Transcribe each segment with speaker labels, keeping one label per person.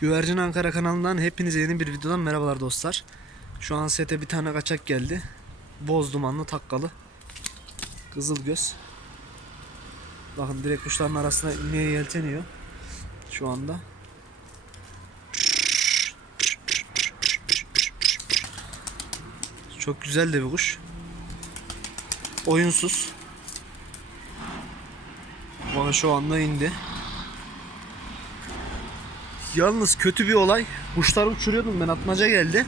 Speaker 1: Güvercin Ankara kanalından hepinize yeni bir videodan merhabalar dostlar. Şu an sete bir tane kaçak geldi. Boz dumanlı takkalı. Kızıl göz. Bakın direkt kuşların arasına inmeye yelteniyor. Şu anda. Çok güzel de bir kuş. Oyunsuz. Bana şu anda indi. Yalnız kötü bir olay. Kuşları uçuruyordum ben atmaca geldi.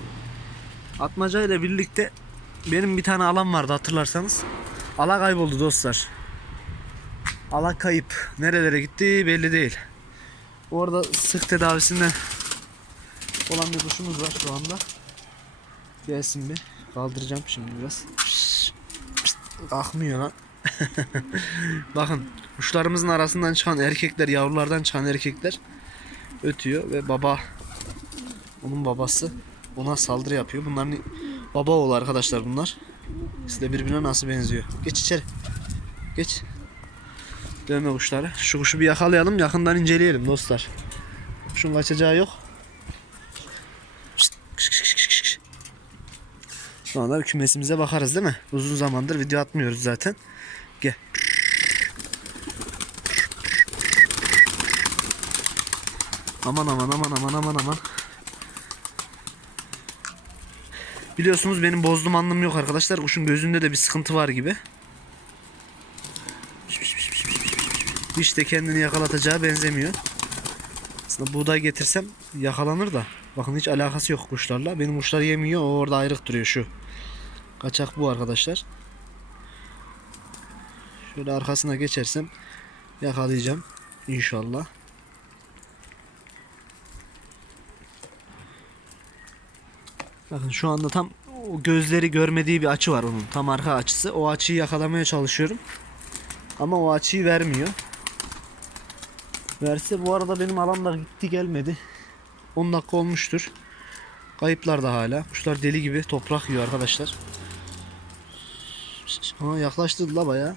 Speaker 1: Atmaca ile birlikte benim bir tane alan vardı hatırlarsanız. Ala kayboldu dostlar. Ala kayıp. Nerelere gitti belli değil. Orada sık tedavisinden olan bir kuşumuz var şu anda. Gelsin bir. Kaldıracağım şimdi biraz. Kalkmıyor lan. Bakın kuşlarımızın arasından çıkan erkekler, yavrulardan çıkan erkekler ötüyor ve baba onun babası ona saldırı yapıyor. Bunların baba oğlu arkadaşlar bunlar. İkisi de birbirine nasıl benziyor. Geç içeri. Geç. Dövme kuşları. Şu kuşu bir yakalayalım yakından inceleyelim dostlar. Kuşun kaçacağı yok. Sonra da kümesimize bakarız değil mi? Uzun zamandır video atmıyoruz zaten. Aman aman aman aman aman aman. Biliyorsunuz benim bozdum anlamı yok arkadaşlar. Kuşun gözünde de bir sıkıntı var gibi. Hiç de kendini yakalatacağı benzemiyor. Aslında buğday getirsem yakalanır da. Bakın hiç alakası yok kuşlarla. Benim kuşlar yemiyor. O orada ayrık duruyor şu. Kaçak bu arkadaşlar. Şöyle arkasına geçersem yakalayacağım. İnşallah. Bakın şu anda tam o gözleri görmediği bir açı var onun. Tam arka açısı. O açıyı yakalamaya çalışıyorum. Ama o açıyı vermiyor. Verse bu arada benim alanlar gitti gelmedi. 10 dakika olmuştur. Kayıplar da hala. Kuşlar deli gibi toprak yiyor arkadaşlar. Aa, yaklaştırdı la bayağı.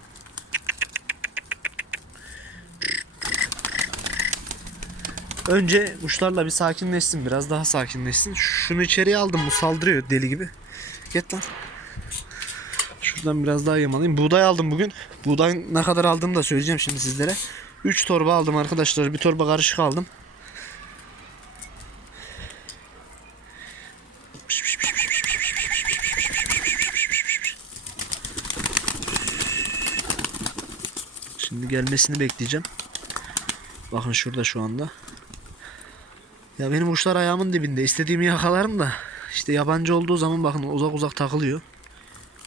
Speaker 1: Önce kuşlarla bir sakinleşsin. Biraz daha sakinleşsin. Şunu içeriye aldım. Bu saldırıyor deli gibi. Get lan. Şuradan biraz daha yem alayım. Buğday aldım bugün. Buğday ne kadar aldığımı da söyleyeceğim şimdi sizlere. 3 torba aldım arkadaşlar. Bir torba karışık aldım. Şimdi gelmesini bekleyeceğim. Bakın şurada şu anda. Ya benim uçlar ayağımın dibinde. İstediğimi yakalarım da. işte yabancı olduğu zaman bakın uzak uzak takılıyor.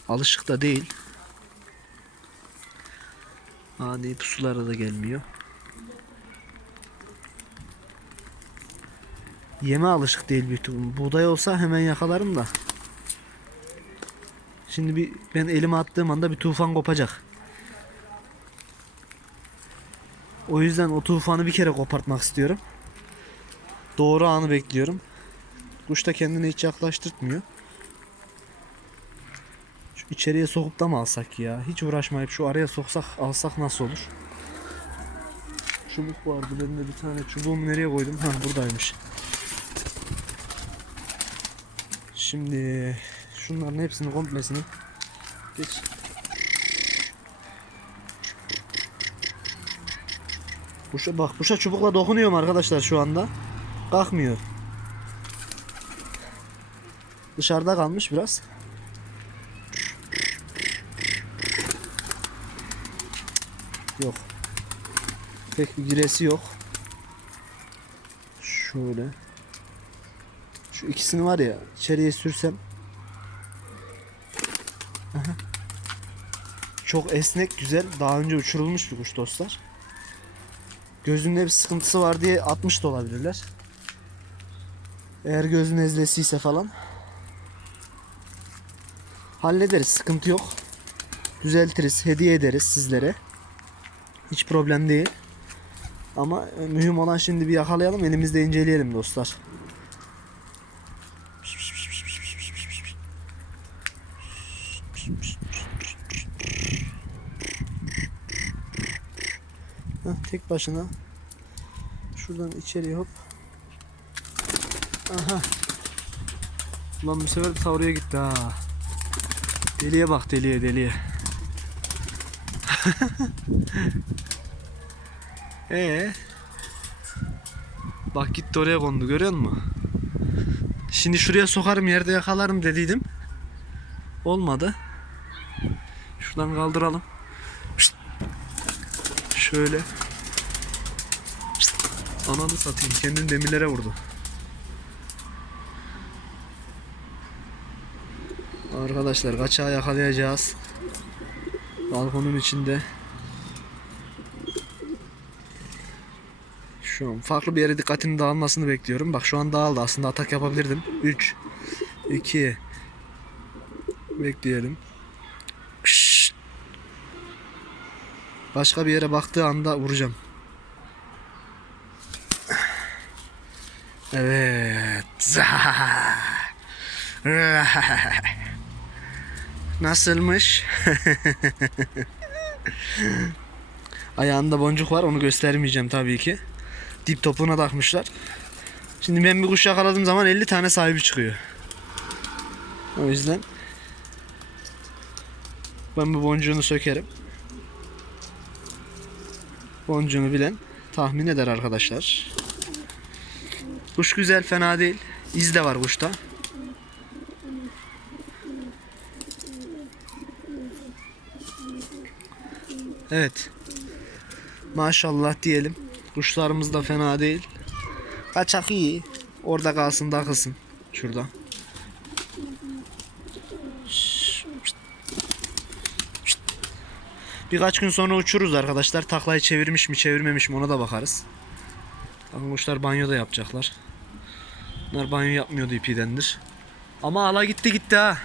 Speaker 1: Alışık da değil. Ani pusulara da gelmiyor. Yeme alışık değil büyük ihtimalle. Buğday olsa hemen yakalarım da. Şimdi bir ben elime attığım anda bir tufan kopacak. O yüzden o tufanı bir kere kopartmak istiyorum. Doğru anı bekliyorum. Kuş da kendini hiç yaklaştırtmıyor. Şu içeriye sokup da mı alsak ya? Hiç uğraşmayıp şu araya soksak alsak nasıl olur? Çubuk vardı benim de bir tane çubuğumu nereye koydum? Ha buradaymış. Şimdi şunların hepsini komplesini geç. Kuşa bak kuşa çubukla dokunuyorum arkadaşlar şu anda. Kalkmıyor. Dışarıda kalmış biraz. Yok. Pek bir giresi yok. Şöyle. Şu ikisini var ya içeriye sürsem. Çok esnek güzel. Daha önce uçurulmuş bir kuş dostlar. Gözünde bir sıkıntısı var diye atmış da olabilirler. Eğer gözün ezlesiyse falan. Hallederiz. Sıkıntı yok. Düzeltiriz. Hediye ederiz sizlere. Hiç problem değil. Ama mühim olan şimdi bir yakalayalım. Elimizde inceleyelim dostlar. Heh, tek başına şuradan içeriye hop Aha. Lan bu sefer de ta oraya gitti ha. Deliye bak deliye deliye. Ee. Bak gitti oraya kondu görüyor musun? Şimdi şuraya sokarım yerde yakalarım dediydim. Olmadı. Şuradan kaldıralım. Şöyle. Ananı satayım. Kendini demirlere vurdu. Arkadaşlar kaçağı yakalayacağız. Balkonun içinde. Şu an farklı bir yere dikkatinin dağılmasını bekliyorum. Bak şu an dağıldı. Aslında atak yapabilirdim. 3 2 Bekleyelim. Başka bir yere baktığı anda vuracağım. Evet. Nasılmış? Ayağında boncuk var onu göstermeyeceğim tabii ki. Dip topuna takmışlar. Şimdi ben bir kuş yakaladığım zaman 50 tane sahibi çıkıyor. O yüzden ben bu boncuğunu sökerim. Boncuğunu bilen tahmin eder arkadaşlar. Kuş güzel fena değil. İz de var kuşta. Evet. Maşallah diyelim. Kuşlarımız da fena değil. Kaçak iyi. Orada kalsın takılsın. Şurada. Birkaç gün sonra uçururuz arkadaşlar. Taklayı çevirmiş mi çevirmemiş mi ona da bakarız. Bakın kuşlar banyo da yapacaklar. Bunlar banyo yapmıyordu ipidendir. Ama ala gitti gitti ha.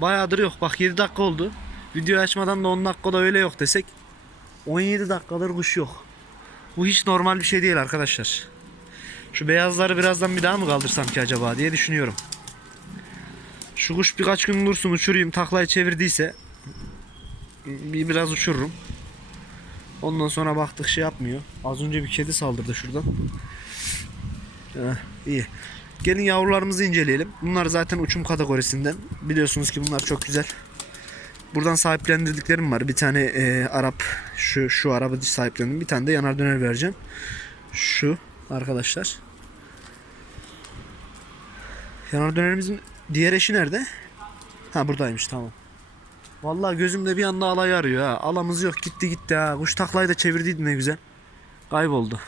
Speaker 1: Bayağıdır yok. Bak 7 dakika oldu. Video açmadan da 10 dakikada öyle yok desek. 17 dakikadır kuş yok. Bu hiç normal bir şey değil arkadaşlar. Şu beyazları birazdan bir daha mı kaldırsam ki acaba diye düşünüyorum. Şu kuş birkaç gün dursun uçurayım taklayı çevirdiyse bir biraz uçururum. Ondan sonra baktık şey yapmıyor. Az önce bir kedi saldırdı şuradan. Eh, iyi. Gelin yavrularımızı inceleyelim. Bunlar zaten uçum kategorisinden. Biliyorsunuz ki bunlar çok güzel. Buradan sahiplendirdiklerim var. Bir tane e, Arap şu şu arabı sahiplendim. Bir tane de yanar döner vereceğim. Şu arkadaşlar. Yanar dönerimizin diğer eşi nerede? Ha buradaymış tamam. Vallahi gözümde bir anda alayı arıyor ha. Alamız yok gitti gitti ha. Kuş taklayı da çevirdiydi ne güzel. Kayboldu.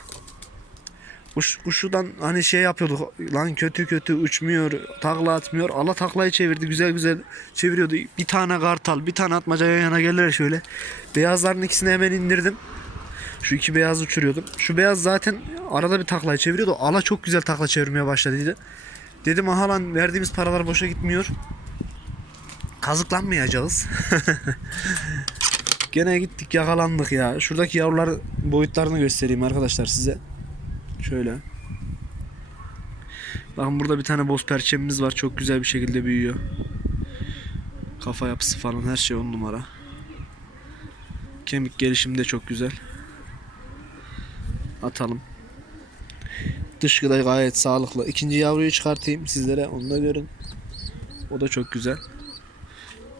Speaker 1: Kuş, kuşudan hani şey yapıyorduk lan kötü kötü uçmuyor takla atmıyor. Allah taklayı çevirdi güzel güzel çeviriyordu. Bir tane kartal bir tane atmaca yan yana gelirler şöyle. Beyazların ikisini hemen indirdim. Şu iki beyaz uçuruyordum. Şu beyaz zaten arada bir taklayı çeviriyordu. Ala çok güzel takla çevirmeye başladıydı. Dedim aha lan verdiğimiz paralar boşa gitmiyor. Kazıklanmayacağız. Gene gittik yakalandık ya. Şuradaki yavrular boyutlarını göstereyim arkadaşlar size Şöyle. Bakın burada bir tane boz perçemimiz var. Çok güzel bir şekilde büyüyor. Kafa yapısı falan her şey on numara. Kemik gelişimi de çok güzel. Atalım. Dışkı da gayet sağlıklı. İkinci yavruyu çıkartayım sizlere. Onu da görün. O da çok güzel.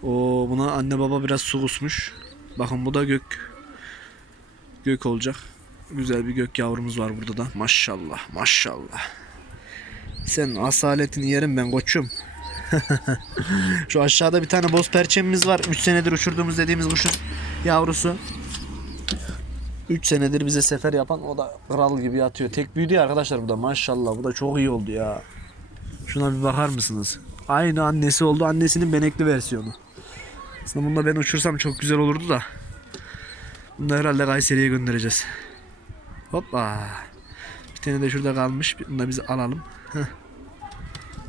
Speaker 1: O buna anne baba biraz su kusmuş. Bakın bu da gök. Gök olacak. Güzel bir gök yavrumuz var burada da. Maşallah maşallah. Sen asaletini yerim ben koçum. Şu aşağıda bir tane boz perçemimiz var. 3 senedir uçurduğumuz dediğimiz kuşun yavrusu. 3 senedir bize sefer yapan o da kral gibi yatıyor. Tek büyüdü ya arkadaşlar bu da maşallah. Bu da çok iyi oldu ya. Şuna bir bakar mısınız? Aynı annesi oldu. Annesinin benekli versiyonu. Aslında bunu da ben uçursam çok güzel olurdu da. Bunu da herhalde Kayseri'ye göndereceğiz. Hoppa. Bir tane de şurada kalmış. Bunu da biz alalım.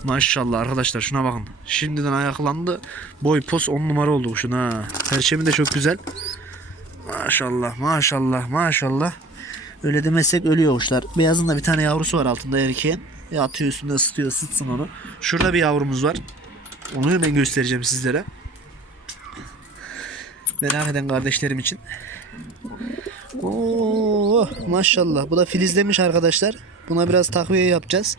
Speaker 1: Maşallah arkadaşlar şuna bakın. Şimdiden ayaklandı. Boy pos 10 numara oldu kuşun ha. Perçemi de çok güzel. Maşallah maşallah maşallah. Öyle demezsek ölüyor kuşlar. Beyazın da bir tane yavrusu var altında erkeğin. Yatıyor üstünde ısıtıyor ısıtsın onu. Şurada bir yavrumuz var. Onu ben göstereceğim sizlere. Merak eden kardeşlerim için. Oo, maşallah. Bu da filizlemiş arkadaşlar. Buna biraz takviye yapacağız.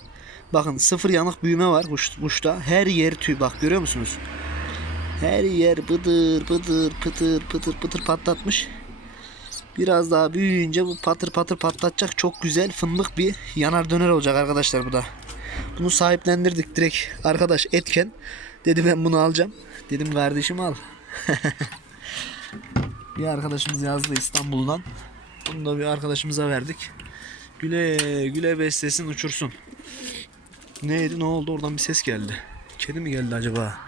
Speaker 1: Bakın sıfır yanık büyüme var kuş, kuşta. Her yer tüy bak görüyor musunuz? Her yer bıdır bıdır pıtır pıtır pıtır patlatmış. Biraz daha büyüyünce bu patır patır patlatacak çok güzel fındık bir yanar döner olacak arkadaşlar bu da. Bunu sahiplendirdik direkt arkadaş etken. Dedi ben bunu alacağım. Dedim kardeşim al. bir arkadaşımız yazdı İstanbul'dan. Bunu da bir arkadaşımıza verdik. Güle güle beslesin uçursun. Neydi ne oldu oradan bir ses geldi. Kedi mi geldi acaba?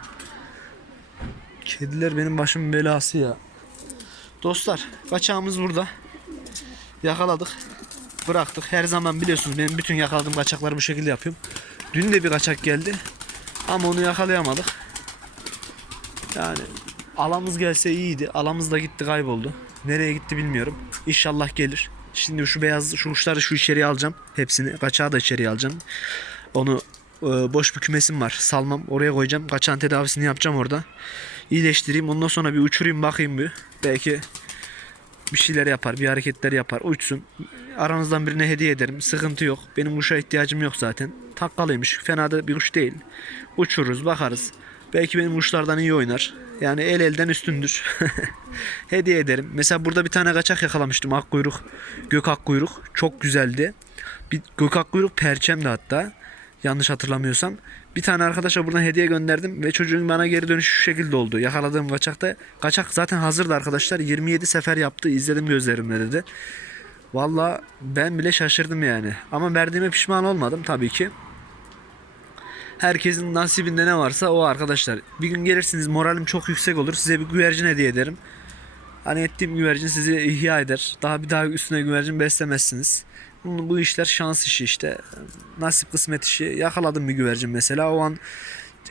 Speaker 1: Kediler benim başımın belası ya. Dostlar kaçağımız burada. Yakaladık. Bıraktık. Her zaman biliyorsunuz benim bütün yakaladığım kaçakları bu şekilde yapıyorum. Dün de bir kaçak geldi. Ama onu yakalayamadık. Yani alamız gelse iyiydi. Alamız da gitti kayboldu. Nereye gitti bilmiyorum. İnşallah gelir. Şimdi şu beyaz şu kuşları şu içeriye alacağım. Hepsini. Kaçağı da içeriye alacağım. Onu e, boş bir kümesim var. Salmam. Oraya koyacağım. Kaçağın tedavisini yapacağım orada. İyileştireyim. Ondan sonra bir uçurayım bakayım bir. Belki bir şeyler yapar, bir hareketler yapar, uçsun. Aranızdan birine hediye ederim. Sıkıntı yok. Benim kuşa ihtiyacım yok zaten. Takkalıymış. Fena da bir kuş değil. Uçururuz, bakarız. Belki benim kuşlardan iyi oynar. Yani el elden üstündür. hediye ederim. Mesela burada bir tane kaçak yakalamıştım. Akkuyruk, gök akkuyruk. Çok güzeldi. Bir gök akkuyruk perçemdi hatta. Yanlış hatırlamıyorsam. Bir tane arkadaşa buradan hediye gönderdim ve çocuğun bana geri dönüşü şu şekilde oldu. Yakaladığım kaçakta kaçak zaten hazırdı arkadaşlar. 27 sefer yaptı. izledim gözlerimle dedi. Valla ben bile şaşırdım yani. Ama verdiğime pişman olmadım tabii ki. Herkesin nasibinde ne varsa o arkadaşlar. Bir gün gelirsiniz moralim çok yüksek olur. Size bir güvercin hediye ederim. Hani ettiğim güvercin sizi ihya eder. Daha bir daha üstüne güvercin beslemezsiniz. Bu, bu işler şans işi işte. Nasip kısmet işi. Yakaladım bir güvercin mesela. O an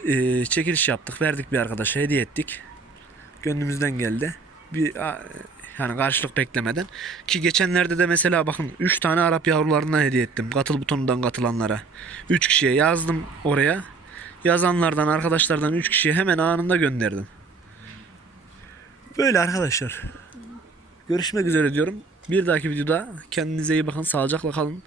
Speaker 1: e, çekiliş yaptık. Verdik bir arkadaşa. Hediye ettik. Gönlümüzden geldi. Bir yani karşılık beklemeden. Ki geçenlerde de mesela bakın 3 tane Arap yavrularından hediye ettim. Katıl butonundan katılanlara. 3 kişiye yazdım oraya. Yazanlardan arkadaşlardan 3 kişiye hemen anında gönderdim. Böyle arkadaşlar. Görüşmek üzere diyorum. Bir dahaki videoda kendinize iyi bakın. Sağlıcakla kalın.